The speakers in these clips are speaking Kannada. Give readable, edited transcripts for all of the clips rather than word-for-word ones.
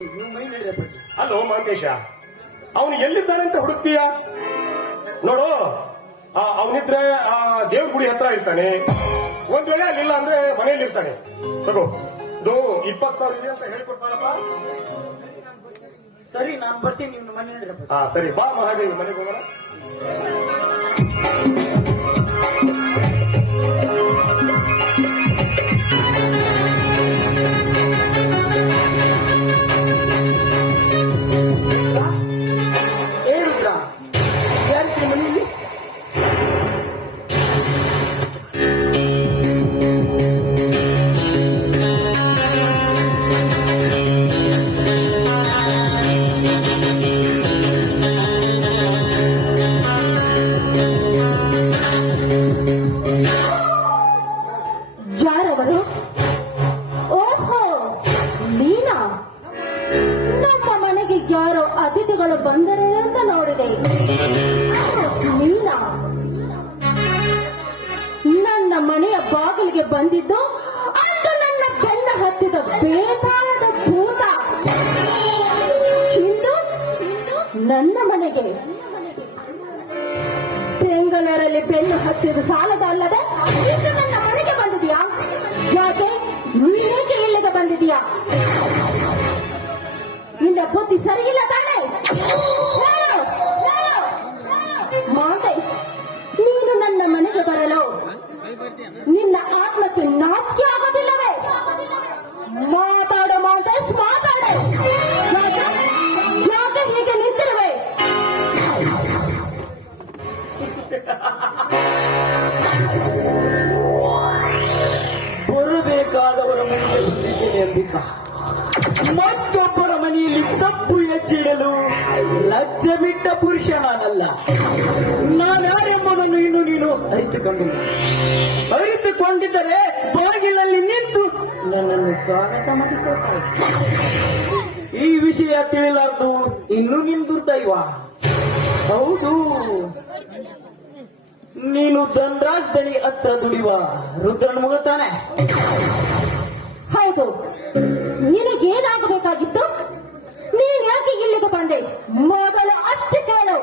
ಹಲೋ ಮಹಂತೇಶ, ಅವನು ಎಲ್ಲಿದ್ದಾನೆ ಅಂತ ಹುಡುಕ್ತೀಯ? ನೋಡು, ಅವನಿದ್ರೆ ದೇವ್ರ ಗುಡಿ ಹತ್ರ ಇರ್ತಾನೆ. ಒಂದ್ ವೇಳೆ ಅಲ್ಲಿಲ್ಲ ಅಂದ್ರೆ ಮನೆಯಲ್ಲಿ ಇರ್ತಾನೆ. ತಗೋ, ಇದು 20,000 ಇದೆ ಅಂತ ಹೇಳ್ಕೊಡ್ತಾರಪ್ಪ. ಸರಿ, ನಾನು ಬರ್ತೀನಿ, ನೀವು ಮನೆ ನಡೀರಪ್ಪ. ಸರಿ, ಬಾ ಮಹಾದೇವಿ, ಮನೆಗೆ ಹೋಗೋಣ. ಏನಿದ್ರ ಯಾರಿದ್ರೆ ಮನೆಯಲ್ಲಿ? ಯಾರವರು? ಓಹೋ, ನೀನಾ? ನಮ್ಮ ಮನೆಗೆ ಯಾರೋ ಅತಿಥಿಗಳು ಬಂದರೆ ಅಂತ ನೋಡಿದೆ. ನೀನಾ? ನನ್ನ ಮನೆಯ ಬಾಗಿಲಿಗೆ ಬಂದಿದ್ದು ಅದು ನನ್ನ ಬೆನ್ನ ಹತ್ತಿದ ಬೇತಾಳದ ಭೂತ. ಇಂದು ನನ್ನ ಮನೆಗೆ ಬೆಂಗಳೂರಲ್ಲಿ ಬೆನ್ನು ಹತ್ತಿದ ಸಾಲದ ಅಲ್ಲದೆ ಇಂದು ನನ್ನ ಮನೆಗೆ ಬಂದಿದ್ಯಾ? ಯಾಕೆ ನೀನೇಕೆ ಇಲ್ಲಿಗೆ ಬಂದಿದ್ಯಾ? ನಿನ್ನ ಬುದ್ಧಿ ಸರಿಯಿಲ್ಲ ತಾನೆ? ಮಾಂಟೇಶ್, ನೀನು ನನ್ನ ಮನೆಗೆ ಬರಲು ನಿನ್ನ ಆತ್ಮಕ್ಕೆ ನಾಚಿಕೆ ಆಗೋದಿಲ್ಲವೇ? ಮಾತಾಡು ಮಾಂಟೇಶ್, ಮಾತಾಡು. ಯಾಕೆ ಹೀಗೆ ನಿಂತಿರುವೆ? ಬರಬೇಕಾದವರ ಮನೆಗೆ ಬಂದಿದ್ದೇನೆ ಅಂಬಿಕಾ. ಮತ್ತೊಬ್ಬರ ಮನೆಯಲ್ಲಿ ತಪ್ಪು ಎಚ್ಚಿಡಲು ಲಜ್ಜೆ ಬಿಟ್ಟ ಪುರುಷ ನಾನಲ್ಲ. ನಾನ್ಯಾರೆಂಬುದನ್ನು ಇನ್ನು ನೀನು ಅರಿತುಕೊಂಡಿದ್ದರೆ ಬಾಗಿಲಲ್ಲಿ ನಿಂತು ನನ್ನನ್ನು ಸ್ವಾಗತ ಮಾಡಿಕೊಳ್ತಾರೆ. ಈ ವಿಷಯ ತಿಳಿಲಾರ್ದು ಇನ್ನು ನಿನ್ ಗುರ್ತೈವ? ಹೌದು, ನೀನು ಧನರಾಜ್ ದಣಿ ಹತ್ರ ದುಡಿಯುವ ರುದ್ರನ್ ಮಗ ತಾನೆ? ಹೌದು. ನಿನಗೇನಾಗಬೇಕಾಗಿತ್ತು? ನೀನ್ ಯಾಕೆ ಇಲ್ಲಿಗೆ ಬಂದೆ? ಮೊದಲು ಅಷ್ಟು ಕೇಳು.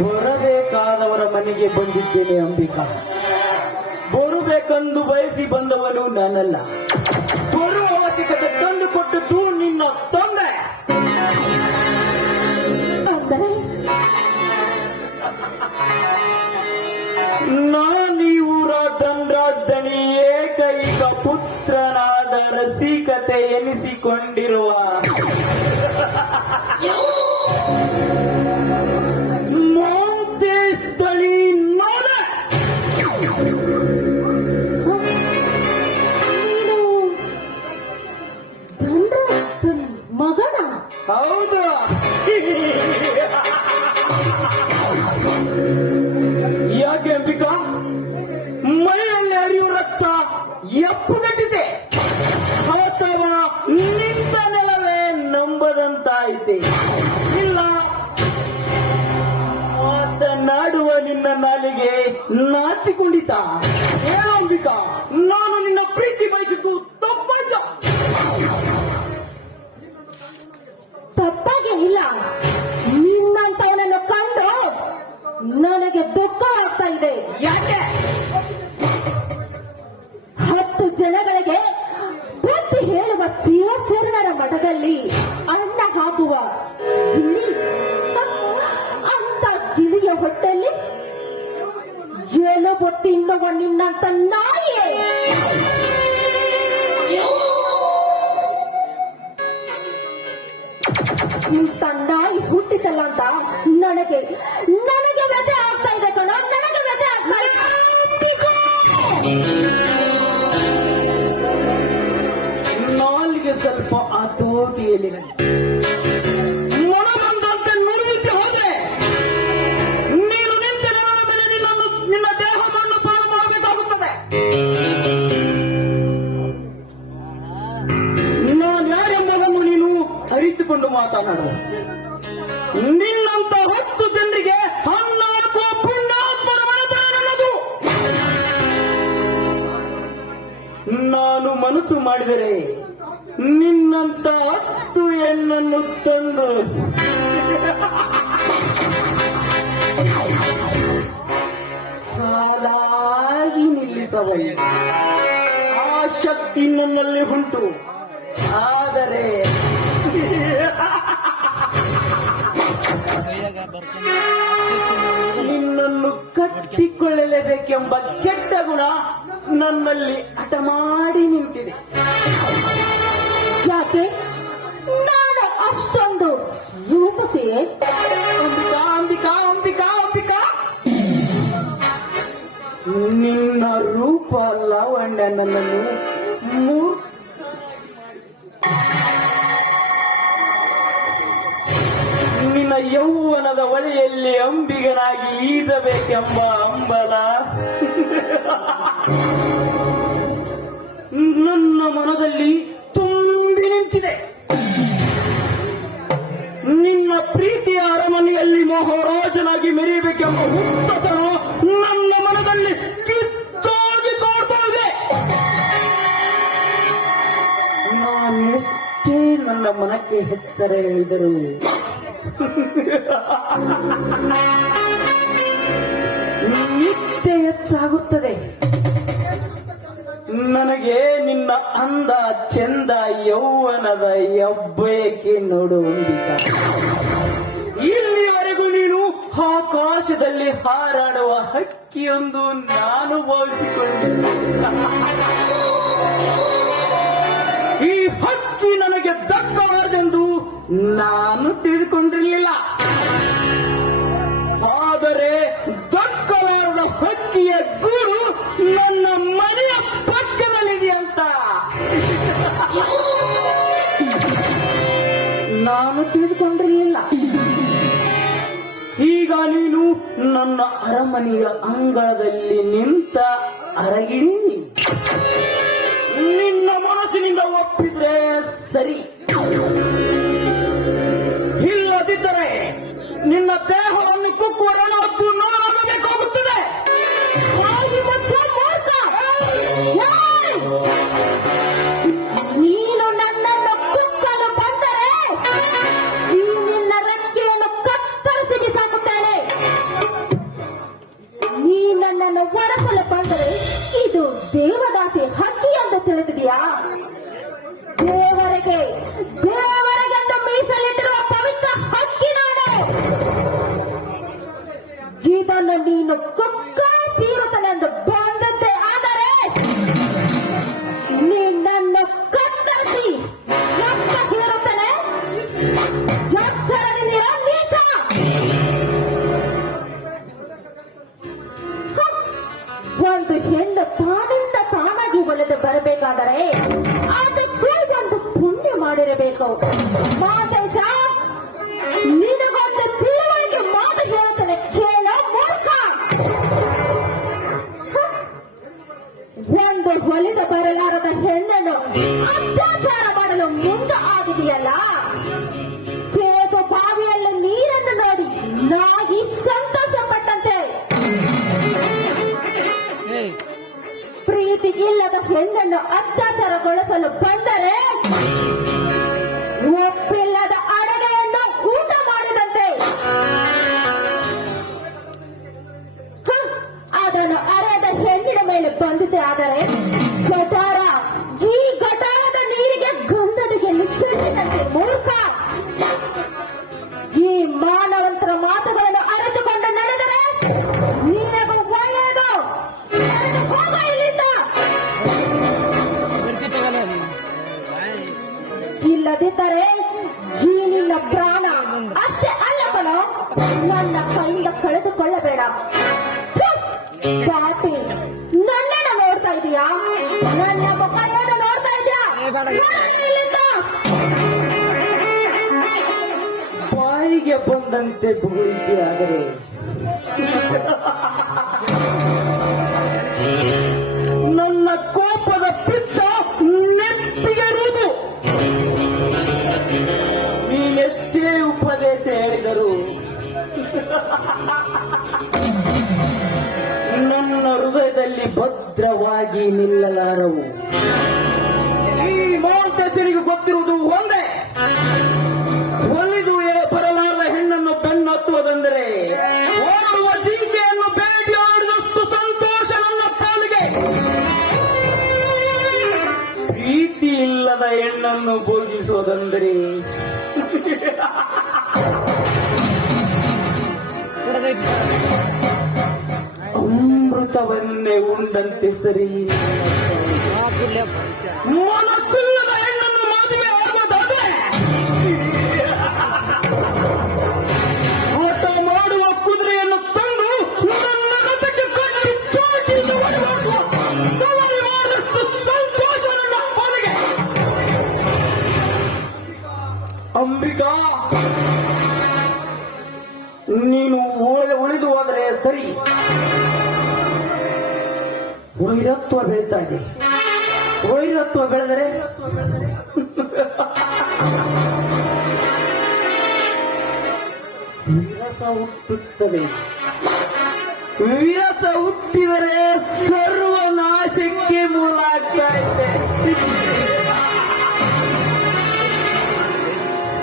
ಬರಬೇಕಾದವರ ಮನೆಗೆ ಬಂದಿದ್ದೇನೆ ಅಂಬಿಕಾ. ಬರಬೇಕೆಂದು ಬಯಸಿ ಬಂದವನು ನಾನಲ್ಲ. ಬರುವ ಅವಶ್ಯಕತೆ ತಂದು ಕೊಟ್ಟದ್ದು ನಿನ್ನ ತೊಂದರೆ. ನಾನೀವರ ಧನರಾಜ್ ದಣಿ ಏಕೈಕ ಪುತ್ರನಾದ ರಸಿಕತೆ ಎನಿಸಿಕೊಂಡಿರುವ ಮಹಂತೇಶ್ ದಣಿ ಮಗನ? ಹೌದು. ಯಾಕೆ ಅಂಬಿಕಾ, ಮೈಯಲ್ಲಿ ಹರಿಯುವ ರಕ್ತ ಎಪ್ಪುಗಟ್ಟಿದೆ ಅಥವಾ ನಿಂತ ನೆಲವೇ ನಂಬದಂತಾಯಿತೆ? ಇಲ್ಲ, ಮಾತನಾಡುವ ನಿನ್ನ ನಾಲಿಗೆ ನಾಚಿಕೊಂಡಿತ? ಹೇಳು ಅಂಬಿಕಾ, ನಾನು ನಿನ್ನ ಪ್ರೀತಿ ಬಯಸಿದ್ದು ತಪ್ಪಲ್ಲ. ತಪ್ಪಾಗೇನಿಲ್ಲ. ನಿನ್ನಂತವನನ್ನು ಕಂಡು ನನಗೆ ದುಃಖವಾಗ್ತಾ ಇದೆ. ಯಾಕೆ? 10 ಜನಗಳಿಗೆ ಬುದ್ಧಿ ಹೇಳುವ ಶಿವಶರಣರ ಮಠದಲ್ಲಿ ಅನ್ನ ಹಾಕುವ ಗಿಳಿ, ಅಂತ ಗಿಳಿಯ ಹೊಟ್ಟೆಯಲ್ಲಿ ಎಲುಬು ತಿನ್ನುವ ನಿನ್ನಂತ ನಾಯಿಯೇ. ಇಂಥ ನಾಯಿ ಹುಟ್ಟಿಸಲ್ಲ ಅಂತ ನನಗೆ ವ್ಯಥೆ ಆಗ್ತಾ ಇದೆ ಕಣ. ನನಗೆ ವ್ಯಥೆ ಆಗ್ತಾ ಇದೆ. ನಾಲಿಗೆ ಸ್ವಲ್ಪ ಹತೋಟಿಯಲ್ಲಿ ಮೊಣಬಂದಂತೆ ನುಡಿದಿದ್ದು ಹೋದ್ರೆ ನೀನು ನಿಂತ ನೆಲದ ಮೇಲೆ ನಿನ್ನ ದೇಹವನ್ನು ಪಾಲು ಮಾಡಬೇಕಾಗುತ್ತದೆ. ನಾನು ಯಾರೆಂಬುದನ್ನು ನೀನು ಅರಿತುಕೊಂಡು ಮಾತನಾಡು. ನಿನ್ನಂತ 10 ಜನರಿಗೆ ಅನ್ನ ಹಾಕುವ ಪುಣ್ಯಾತ್ಮರ ಮನದಾನದು. ನಾನು ಮನಸ್ಸು ಮಾಡಿದರೆ ನಿನ್ನಂತ 10 ಹೆಣ್ಣನ್ನು ತಂದು ಸಾಲಾಗಿ ನಿಲ್ಲಿಸಬಲ್ಲೆ. ಆ ಶಕ್ತಿ ನನ್ನಲ್ಲಿ ಉಂಟು. ಆದರೆ ನಿನ್ನನ್ನು ಕಟ್ಟಿಕೊಳ್ಳಲೇಬೇಕೆಂಬ ಕೆಟ್ಟ ಗುಣ ನನ್ನಲ್ಲಿ ಹಠ ಮಾಡಿ ನಿಂತಿದೆ. ಯಾಕೆ ನಾನು ಅಷ್ಟೊಂದು ರೂಪಸಿಯೇ? ಅಂಬಿಕಾ ಅಂಬಿಕಾ ಅಂಬಿಕಾ ಅಂಬಿಕಾ, ನಿನ್ನ ರೂಪ ಲಾವಣ್ಯ ನನ್ನನ್ನು ನಿನ್ನ ಯೌವನದ ಹೊಳೆಯಲ್ಲಿ ಅಂಬಿಗನಾಗಿ ಈಜಬೇಕೆಂಬ ಹಂಬಲ ನನ್ನ ಮನದಲ್ಲಿ ತುಂಬಿ ನಿಂತಿದೆ. ನಿನ್ನ ಪ್ರೀತಿಯ ಅರಮನೆಯಲ್ಲಿ ಮಹಾರಾಜನಾಗಿ ಮೆರೆಯಬೇಕೆಂಬ ಹುಚ್ಚತನ ನನ್ನ ಮನದಲ್ಲಿ ಕಿತ್ತಾಗಿ ಕಾಡ್ತಾ ಇದೆ. ನಾನೆಷ್ಟೇ ನನ್ನ ಮನಕ್ಕೆ ಹೆಚ್ಚರ ಹೇಳಿದರು ನಿತ್ಯ ಹೆಚ್ಚಾಗುತ್ತದೆ. ನನಗೆ ನಿನ್ನ ಅಂದ ಚಂದ ಯೌವನದ ಹೆಬ್ಬಯಕೆ ನೋಡು ಅಂಬಿಕಾ. ಇಲ್ಲಿವರೆಗೂ ನೀನು ಆಕಾಶದಲ್ಲಿ ಹಾರಾಡುವ ಹಕ್ಕಿಯೊಂದು ನಾನು ಭಾವಿಸಿಕೊಂಡಿದ್ದೆ. ಈ ಹಕ್ಕಿ ನನಗೆ ದಕ್ಕಬಾರದೆಂದು ನಾನು ತಿಳಿದುಕೊಂಡಿರಲಿಲ್ಲ. ಆದರೆ ದಕ್ಕಬಾರದ ಹಕ್ಕಿಯ ಗೂಡು ನನ್ನ ಮನೆಯ ಪಕ್ಕದಲ್ಲಿದೆಯಂತ ನಾನು ತಿಳಿದುಕೊಂಡಿರಲಿಲ್ಲ. ಈಗ ನೀನು ನನ್ನ ಅರಮನೆಯ ಅಂಗಳದಲ್ಲಿ ನಿಂತ ಅರಗಿಣಿ. ನಿನ್ನ ಮನಸ್ಸಿನಿಂದ ಒಪ್ಪಿದ್ರೆ ಸರಿ, ಇಲ್ಲದಿದ್ದರೆ ನಿನ್ನ ದೇಹವನ್ನು ಕುಕ್ಕುವ ರಣವತ್ತು ನೋಡಬೇಕಾಗುತ್ತದೆ. ನೀನು ನನ್ನನ್ನು ಕುಕ್ಕಲು ಬಂದರೆ ಈ ನಿನ್ನ ರೆಕ್ಕೆಯನ್ನು ಕತ್ತರಿಸಿ ಬಿಸಾಕುತ್ತೇನೆ. ನೀ ನನ್ನನ್ನು ಒರೆಸಲು ಬಂದರೆ ಇದು ದೇವದಾಸಿ ಹಕ್ಕಿ ಎಂದು ತಿಳಿದಿದೆಯಾ? ದೇವರಿಗೆಂದು ಮೀಸಲಿಟ್ಟಿರುವ ಪವಿತ್ರ ಹಕ್ಕಿ ನಾನು. ಇದನ್ನು ನೀನು ಕುಕ್ಕ ತೀರುತ್ತಾನೆಂದು ಬಂದದ್ದೇ ಆದರೆ ನಿನ್ನನ್ನು ಕತ್ತರಿಸಿ ಎತ್ತ ಹೀರುತ್ತೇನೆ. ಎಚ್ಚರದಿಂದಿರ ನೀಚ. ಒಂದು ಹೆಣ್ಣು ತಾನಿಂದ ತಾನಾಗಿ ಒಲೆದು ಬರಬೇಕಾದರೆ ಅದಕ್ಕೂ ಒಂದು ಪುಣ್ಯ ಮಾಡಿರಬೇಕು. ಮಾತೇಶ, ನಿನಗೊಂದು ತಿಳುವಳಿಕೆ ಮಾತು ಹೇಳುತ್ತೇನೆ, ಕೇಳೋ ಮೂರ್ಖ. ಒಂದು ಹೊಲಿದ ಬರಲಾರದ ಹೆಣ್ಣನ್ನು ಅತ್ಯಾಚಾರ ಮಾಡಲು ಮುಂದೆ ಆಗಿದೆಯಲ್ಲ, ಸೇತು ಬಾವಿಯಲ್ಲಿ ನೀರನ್ನು ನೋಡಿ ನಾಗಿ ಸಂತೋಷ ಪಟ್ಟಂತೆ. ಪ್ರೀತಿಗಿಲ್ಲದ ಹೆಣ್ಣನ್ನು ಅತ್ಯಾಚಾರಗೊಳಿಸಲು ಬಂದರೆ ಒಪ್ಪಿಲ್ಲದ ಅಡುಗೆಯನ್ನು ಊಟ ಮಾಡಿದಂತೆ. ಅದನ್ನು ಅರೆದ ಹೆಣ್ಣಿನ ಮೇಲೆ ಬಂದಿದೆ. ಆದರೆ ಗಟಾರ, ಈ ಗಟಾರದ ನೀರಿಗೆ ಗಂಧದಿಗೆ ಚೆಲ್ಲಿದಂತೆ ಮೂರ್ಖ. ಈ ಮಾನವಂತರ ಮಾತುಗಳನ್ನು ಅರಿತುಕೊಂಡು ನಡೆದರೆ ನಿನಗೂ ಒಳ್ಳೆಯದು. ಹೋಗ ಇಲ್ಲಿಂದ. ಇಲ್ಲದಿದ್ದರೆ ಈ ನಿನ್ನ ಪ್ರಾಣ ಅಷ್ಟೇ ಅಲ್ಲ ಕಣೋ, ನನ್ನ ಕೈಯಿಂದ ಕಳೆದುಕೊಳ್ಳಬೇಡ. ಪಾಪಿ, ನನ್ನನ್ನು ನೋಡ್ತಾ ಇದೀಯಾ? ನನ್ನ ಮುಖ ಏನು ನೋಡ್ತಾ ಇದೀಯಾ? ಇಲ್ಲಿಂದ. ಬಾಯಿಗೆ ಬಂದಂತೆ ಬುಗುಳಿಕೆ. ಆದರೆ ನನ್ನ ಕೋಪದ ಪಿತ್ತ ನೆತ್ತಿಗೆರುವುದು. ನೀನೆಷ್ಟೇ ಉಪದೇಶ ಹೇಳಿದರು ನನ್ನ ಹೃದಯದಲ್ಲಿ ಭದ್ರವಾಗಿ ನಿಲ್ಲಲಾರವು. ಈ ಮಾಂತೇಶನಿಗೆ ಗೊತ್ತಿರುವುದು ಒಂದೇ, ಒಲಿದು ಬರಲಾರದ ಹೆಣ್ಣನ್ನು ಬೆನ್ನತ್ತುವುದೆಂದರೆ ಓಡುವ ಜಿಂಕೆಯನ್ನು ಭೇಟಿಯಾಡಿದಷ್ಟು ಸಂತೋಷ ನನ್ನ ಪಾಲಿಗೆ. ಪ್ರೀತಿ ಇಲ್ಲದ ಹೆಣ್ಣನ್ನು ಭೋಗಿಸುವುದೆಂದರೆ ಅಮೃತವನ್ನೇ ಉಂಡಂತೆ ಸರಿ. ಮನಸ್ಸಿಲ್ಲದ ಹೆಣ್ಣನ್ನು ಮದುವೆ ಆಗುವುದಾದ್ರೆ ಆಟ ಮಾಡುವ ಕುದುರೆಯನ್ನು ತಂದು ನನ್ನ ರಥಕ್ಕೆ ಕಟ್ಟಿ ಚಾಟಿಯಿಂದ ಹೊಡೆದಾಡುವ ಸವಾರಿ ಮಾಡಿದಷ್ಟು ಸಂತೋಷ ನನ್ನ ಪಾಲಿಗೆ. ಅಂಬಿಕಾ, ನೀನು ಉಳಿದು ಹೋದರೆ ಸರಿ. ವೈರತ್ವ ಬೆಳೀತಾ ಇದೆ. ವೈರತ್ವ ಬೆಳೆದರೆ ವಿರಸ ಹುಟ್ಟುತ್ತದೆ. ವಿರಸ ಹುಟ್ಟಿದರೆ ಸರ್ವನಾಶಕ್ಕೆ ಮೂಲ ಆಗ್ತಾ ಇದೆ.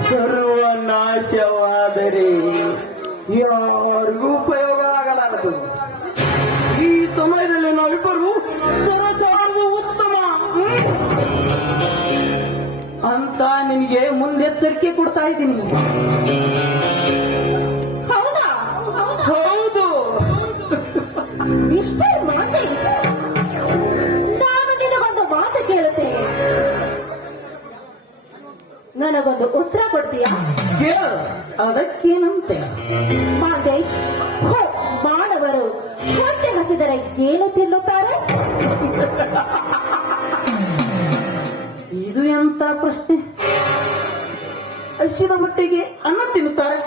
ಸರ್ವನಾಶವಾದರೆ ಯಾರಿಗೂ ಉಪಯೋಗ ಆಗಲಾರದು. ಈ ಸಮಯದಲ್ಲಿ ನಾವಿಬ್ಬರು ಸರಸಾಗುವ ಉತ್ತಮ ಅಂತ ನಿನಗೆ ಮುಂದೆಚ್ಚರಿಕೆ ಕೊಡ್ತಾ ಇದ್ದೀನಿ. ಹೌದಾ? ಹೌದು. ಮಿಸ್ಟರ್ ಮಾಂತೇಶ್, ನಾನು ನಿನಗೊಂದು ಮಾತು ಕೇಳುತ್ತೇನೆ, ನನಗೊಂದು ಉತ್ತರ ಕೊಡ್ತೀಯಾ? ಕೇಳು, ಅದಕ್ಕೇನಂತೆ? ಮಾಂತೇಶ್, ಮಾನವರು ಹೊಟ್ಟೆ ಹಸಿದರೆ ಏನು ತಿನ್ನುತ್ತಾರೆ? ಇದು ಎಂತ ಪ್ರಶ್ನೆ? ಹಸಿದ ಹೊಟ್ಟೆಗೆ ಅನ್ನ ತಿನ್ನುತ್ತಾರೆ.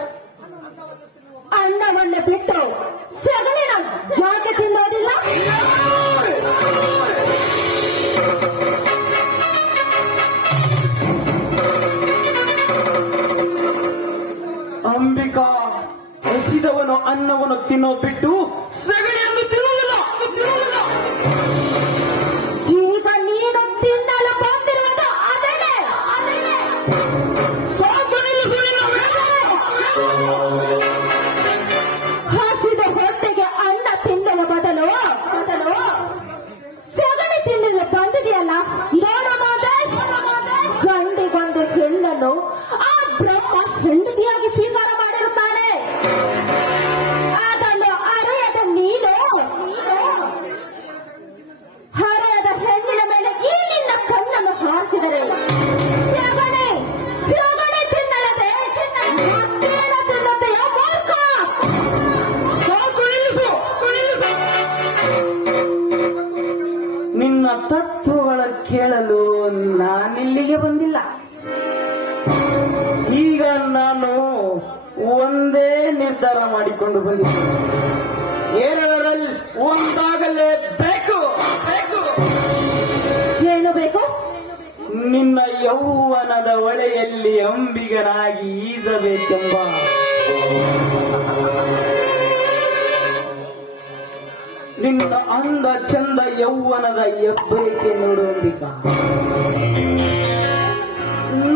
ಅನ್ನವನ್ನು ಬಿಟ್ಟು ಸಗಣಿನ ಯಾಕೆ ತಿನ್ನೋದಿಲ್ಲ? ಅಂಬಿಕಾ, ಹಸಿದವನು ಅನ್ನವನ್ನು ತಿನ್ನೋ ಬಿಟ್ಟು ಸಗಣಿಯನ್ನು ತಿನ್ನುವುದಿಲ್ಲ. ಈಗ ನೀನು ತಿನ್ನಲು ಬಂದಿರುವುದು ಅದನ್ನೇ. ಸಾಕು, ನಿಲ್ಲಿಸು ನಿನ್ನ ವೇಗ. ಹಸಿದ ಹೊಟ್ಟೆಗೆ ಅನ್ನ ತಿನ್ನುವ ಬದಲು ಸಗಣಿ ತಿನ್ನಲು ಬಂದಿದೆಯಲ್ಲ. ನೋಡು ಮಾದೇಶ್, ಗಂಡಿಗೊಂದು ಹೆಣ್ಣನ್ನು ಆ ಬ್ರಹ್ಮ ಹೆಂಡತಿಯಾಗಿ ಸ್ವೀಕಾರ ಮಾಡಿರುತ್ತಾನೆ. ಅದನ್ನು ಅರೆಯದ ನೀನು ಹರೆಯದ ಹೆಣ್ಣಿನ ಮೇಲೆ ಈ ನಿನ್ನ ಕಣ್ಣನ್ನು ಹಾರಿಸಿದರೆ ಸಗಣಿ ತಿನ್ನಲದೆ ಮತ್ತೇನ ತಿನ್ನುತ್ತೆಯೋ ಮೂರ್ಖ? ಸಾಕು, ನಿಲ್ಲಿಸು. ನಿನ್ನ ತತ್ವಗಳ ಕೇಳಲು ನಾನಿಲ್ಲಿಗೆ ಬಂದಿಲ್ಲ. ಈಗ ನಾನು ಒಂದೇ ನಿರ್ಧಾರ ಮಾಡಿಕೊಂಡು ಬಂದಿದ್ದೇನೆ. ಎರಡರಲ್ಲಿ ಒಂದಾಗಲೇಬೇಕು. ಏನು ಬೇಕು? ನಿನ್ನ ಯೌವನದ ಒಳೆಯಲ್ಲಿ ಅಂಬಿಗನಾಗಿ ಈಜಬೇಕೆಂಬ ನಿನ್ನ ಅಂದ ಚಂದ ಯೌವನದ ಹೆಬ್ಬರಿಕೆ ನೋಡು ಅಂಬಿಕಾ.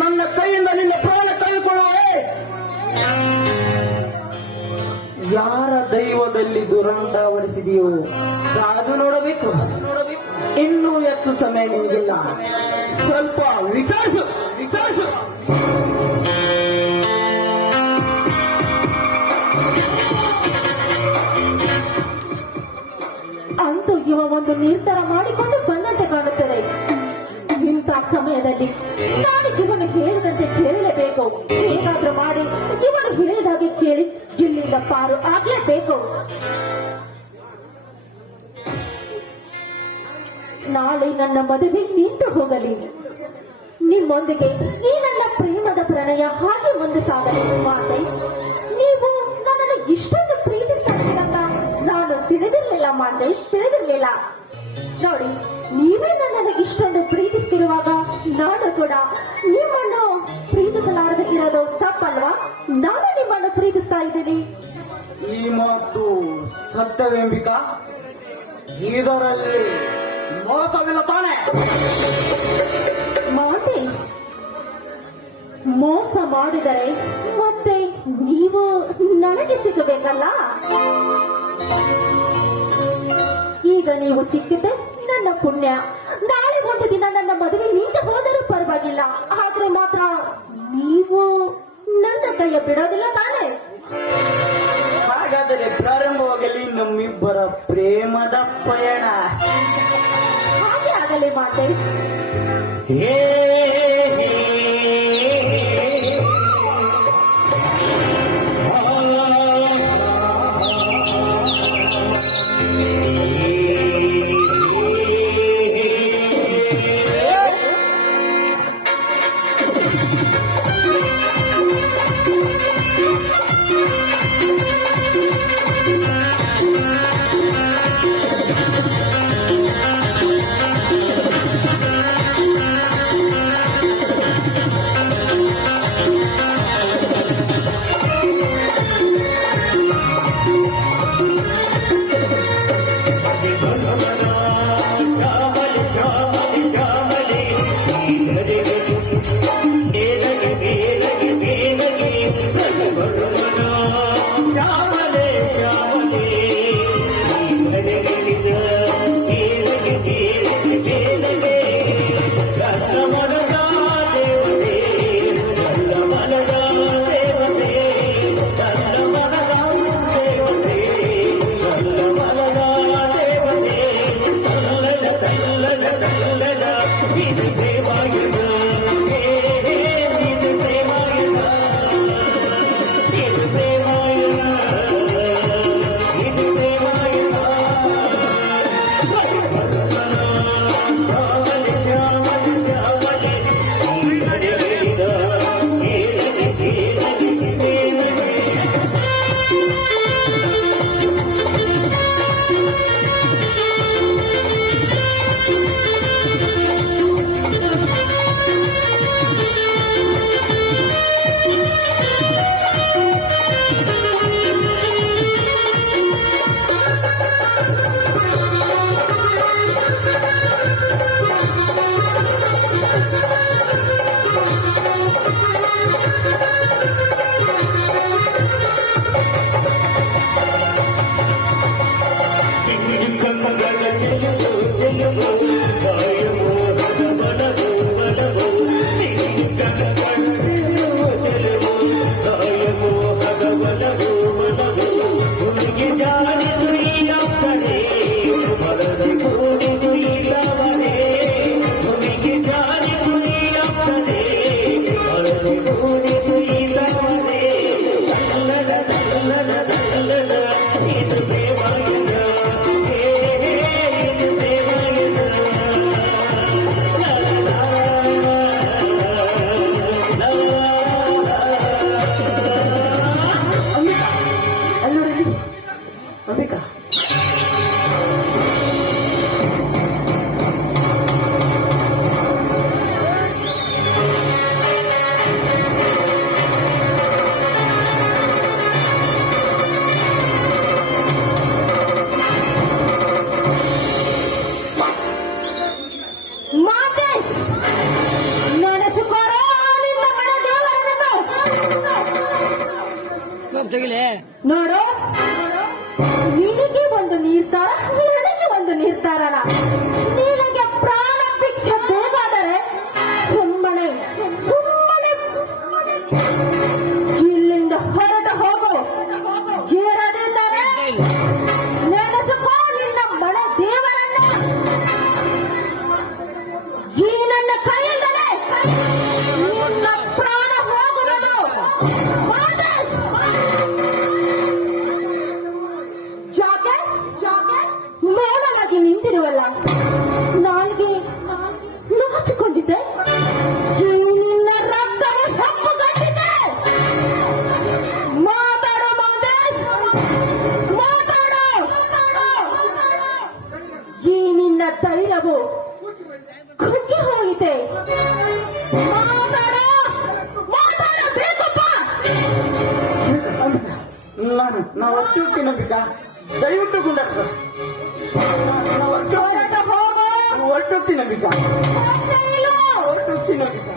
ನನ್ನ ಕೈಯಿಂದ ನಿನ್ನ ಪ್ರಾಣ ಕಳೆದುಕೊಳ್ಳುವೆ. ಯಾರ ದೈವದಲ್ಲಿ ದುರಂತ ಹೊರಿಸಿದೆಯೋ ಕಾದು ನೋಡಬೇಕು. ಇನ್ನೂ ಹೆಚ್ಚು ಸಮಯ ನಿಮಗಿಲ್ಲ. ಸ್ವಲ್ಪ ವಿಚಾರಿಸು. ಅಂತೂ ಇವ ಒಂದು ನಿರ್ಧಾರ ಮಾಡಿಕೊಂಡು ಬಂದಂತೆ ಕಾಣುತ್ತದೆ. ಇಂಥ ಸಮಯದಲ್ಲಿ ನಾನು ಇವನು ಹೇಳಿದಂತೆ ಕೇಳಲೇಬೇಕು. ಹೇಗಾದ್ರೂ ಮಾಡಿ ಇವನು ಹೇಳಿದಾಗೆ ಕೇಳಿ ಇಲ್ಲಿಂದ ಪಾರು ಆಗಲೇಬೇಕು. ನಾಳೆ ನನ್ನ ಮದುವೆ ನಿಂತು ಹೋಗಲಿ. ನಿಮ್ಮೊಂದಿಗೆ ಈ ನನ್ನ ಪ್ರೇಮದ ಪ್ರಣಯ ಹಾಗೆ ಮುಂದೆ ಸಾಗಲಿ. ಮಾತೇಶ್, ನೀವು ನನ್ನನ್ನು ಇಷ್ಟೊಂದು ಪ್ರೀತಿಸ್ತಾರಂತ ನಾನು ತಿಳಿದಿರಲಿಲ್ಲ. ಮಾತೇಶ್, ತಿಳಿದಿರಲಿಲ್ಲ. ನೋಡಿ, ನೀವೇ ನನ್ನನ್ನು ಇಷ್ಟೊಂದು ಪ್ರೀತಿಸ್ತಿರುವಾಗ ನಾನು ಕೂಡ ನಿಮ್ಮನ್ನು ಪ್ರೀತಿಸಲಾರದೆ ಇರೋದು ತಪ್ಪಲ್ವಾ? ನಾನು ನಿಮ್ಮನ್ನು ಪ್ರೀತಿಸ್ತಾ ಇದ್ದೀನಿ. ಈ ಮಾತು ಸತ್ಯವೆಂಬಿಕಾ. ಇದರಲ್ಲಿ ಮೋಸವಿಲ್ಲ ತಾನೆ? ಮಾತೇಶ್, ಮೋಸ ಮಾಡಿದರೆ ಮತ್ತೆ ನೀವು ನನಗೆ ಸಿಗಬೇಕಲ್ಲ. ಈಗ ನೀವು ಸಿಕ್ಕಿದ್ದೆ ನನ್ನ ಪುಣ್ಯ. ನಾಳೆ ಒಂದು ದಿನ ನನ್ನ ಮದುವೆ ನಿಂತು ಹೋದರೂ ಪರವಾಗಿಲ್ಲ, ಆದ್ರೆ ಮಾತ್ರ ನೀವು ನನ್ನ ಕೈಯ ಬಿಡೋದಿಲ್ಲ ತಾನೆ? ಹಾಗಾದರೆ ಪ್ರಾರಂಭವಾಗಲಿ ನಮ್ಮಿಬ್ಬರ ಪ್ರೇಮದ ಪಯಣ. ಹಾಗೆ ಆಗಲಿ ಮಾತೇಶ್. ನೋಡು, ನಿನಗೆ ಒಂದು ನಿರ್ಧಾರ, ನನಗೆ ಒಂದು ನಿರ್ಧಾರನ. ನಿನಗೆ ಪ್ರಾಣ ಭಿಕ್ಷೆ ಬೇಕಾದರೆ ಸುಮ್ಮನೆ ಇಲ್ಲಿಂದ ಹೊರಟು ಹೋಗು. ಇರದಿದ್ದರೆ ನೆನೆದುಕೋ ನಿನ್ನ ಮನೆ ದೇವರನ್ನ. ಈ ನನ್ನ ಕೈಯಿಂದಲೇ ನಿನ್ನ ಪ್ರಾಣ ಹೋಗುವುದು. ಮೌನವಾಗಿ ನಿಂತಿರುವಲ್ಲ, ನಾಲ್ಗೆ ನಾಚಿಕೊಂಡಿದ್ದೆ. ನಿನ್ನ ರಕ್ತವು ಹೆಪ್ಪುಗಟ್ಟಿದೆ. ಮಾತಾಡು ಮಾದೇಶ್, ಮಾತಾಡು. ಈ ನಿನ್ನ ಧೈರ್ಯವು ಕುಗ್ಗಿ ಹೋಗಿದೆ. ಮಾತಾಡು ಬೇಕಪ್ಪ. ನಾವು ಒಟ್ಟು ನಂಬಿಕ ದಯವಿಟ್ಟು ಗುಂಡ ಹೊರಟ ಹೋಗು. ಹೊರಟೋಗ್ತೀನಿ ಅಂಬಿಕಾ, ಹೊರಟೋಗ್ತೀನಿ ಅಂಬಿಕಾ.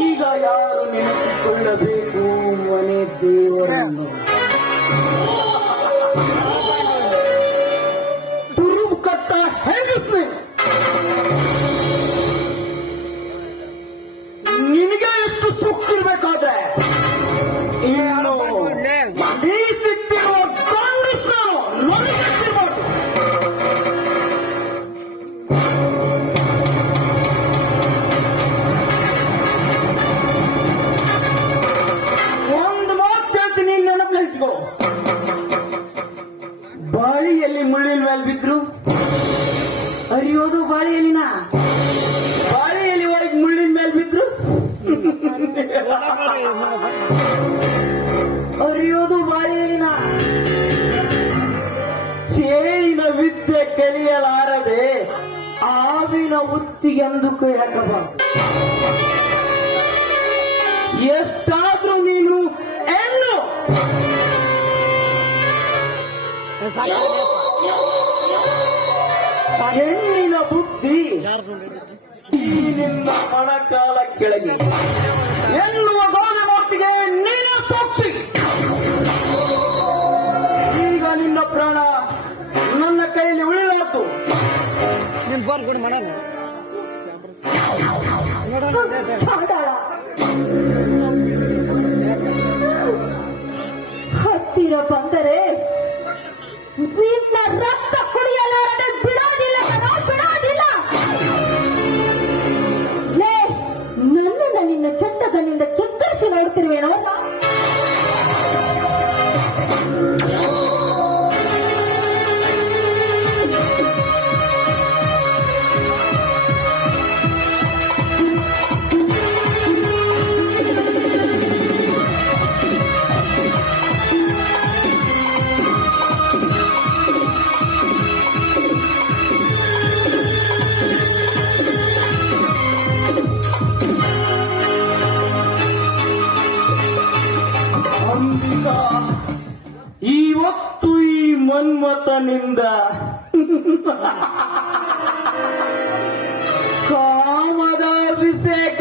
ಈಗ ಯಾರು ನೆನೆಸಿಕೊಳ್ಳಬೇಕು ಮನೆ ದೇವರನ್ನು? ತುರುಬು ಕಟ್ಟ ಹೆಂಗಸ್ನೆ, ನಿನಗೆ ಎಷ್ಟು ಸುಕ್ಕಿರ್ಬೇಕಾದ್ರೆ ಇನ್ನು ಈ ಸಿಕ್ಕಿರುವ ಗಂಡಸರು ನನಗೆತ್ತಿರ್ಬೋದು. ಒಂದು ಮಾತು ಹೇಳ್ತೀನಿ, ನೆನಪಿಟ್ಕೋ. ಬಾಳಿಯಲ್ಲಿ ಮುಳ್ಳಿನ ಮೇಲೆ ಬಿದ್ರು ಅರಿಯೋದು ಬಾಳಿಯಲ್ಲಿನ, ಬಾಳಿಯಲ್ಲಿ ಹೋಗಿ ಮುಳ್ಳಿನ ಮೇಲೆ ಬಿದ್ರು ಅರಿಯೋದು ಬಾಳಿಯಲ್ಲಿನ. ಸೇರಿನ ವಿದ್ಯೆ ಕಲಿಯಲಾರದೆ ಆವಿನ ಉತ್ತಿಗೆಂದು ಹಾಕಬಾರದು. ಎಷ್ಟಾದ್ರೂ ನೀನು ಹೆಣ್ಣು, ಹೆಣ್ಣಿನ ಬುದ್ಧಿ ನಿನ್ನ ಮೊಣಕಾಲ ಕೆಳಗೆ ಎನ್ನುವ ಗೋಡೆ ಮಾತಿಗೆ ನಿನ್ನ ಸಾಕ್ಷಿ. ಈಗ ನಿನ್ನ ಪ್ರಾಣ ನನ್ನ ಕೈಯಲ್ಲಿ ಉಳಿಲಾತು. ಚಾಂಡಾಳ, ಹತ್ತಿರ ಬಂದರೆ ನಿನ್ನ ರಕ್ತ ಕುಡಿಯಲಾರದೆ ಬಿಡೋದಿಲ್ಲ ಕಣೋ, ಬಿಡೋದಿಲ್ಲ. ಲೇ, ನನ್ನನ್ನ ನಿನ್ನ ಕೆಟ್ಟ ಗಣ್ಣಿಂದ ಕೆತ್ತರಿಸಿ ನೋಡ್ತಿರುವೇನೋ. ಅಂಬಿಕಾ, ಇವತ್ತು ಈ ಮನ್ಮಥನಿಂದ ಕಾಮದ ಅಭಿಷೇಕ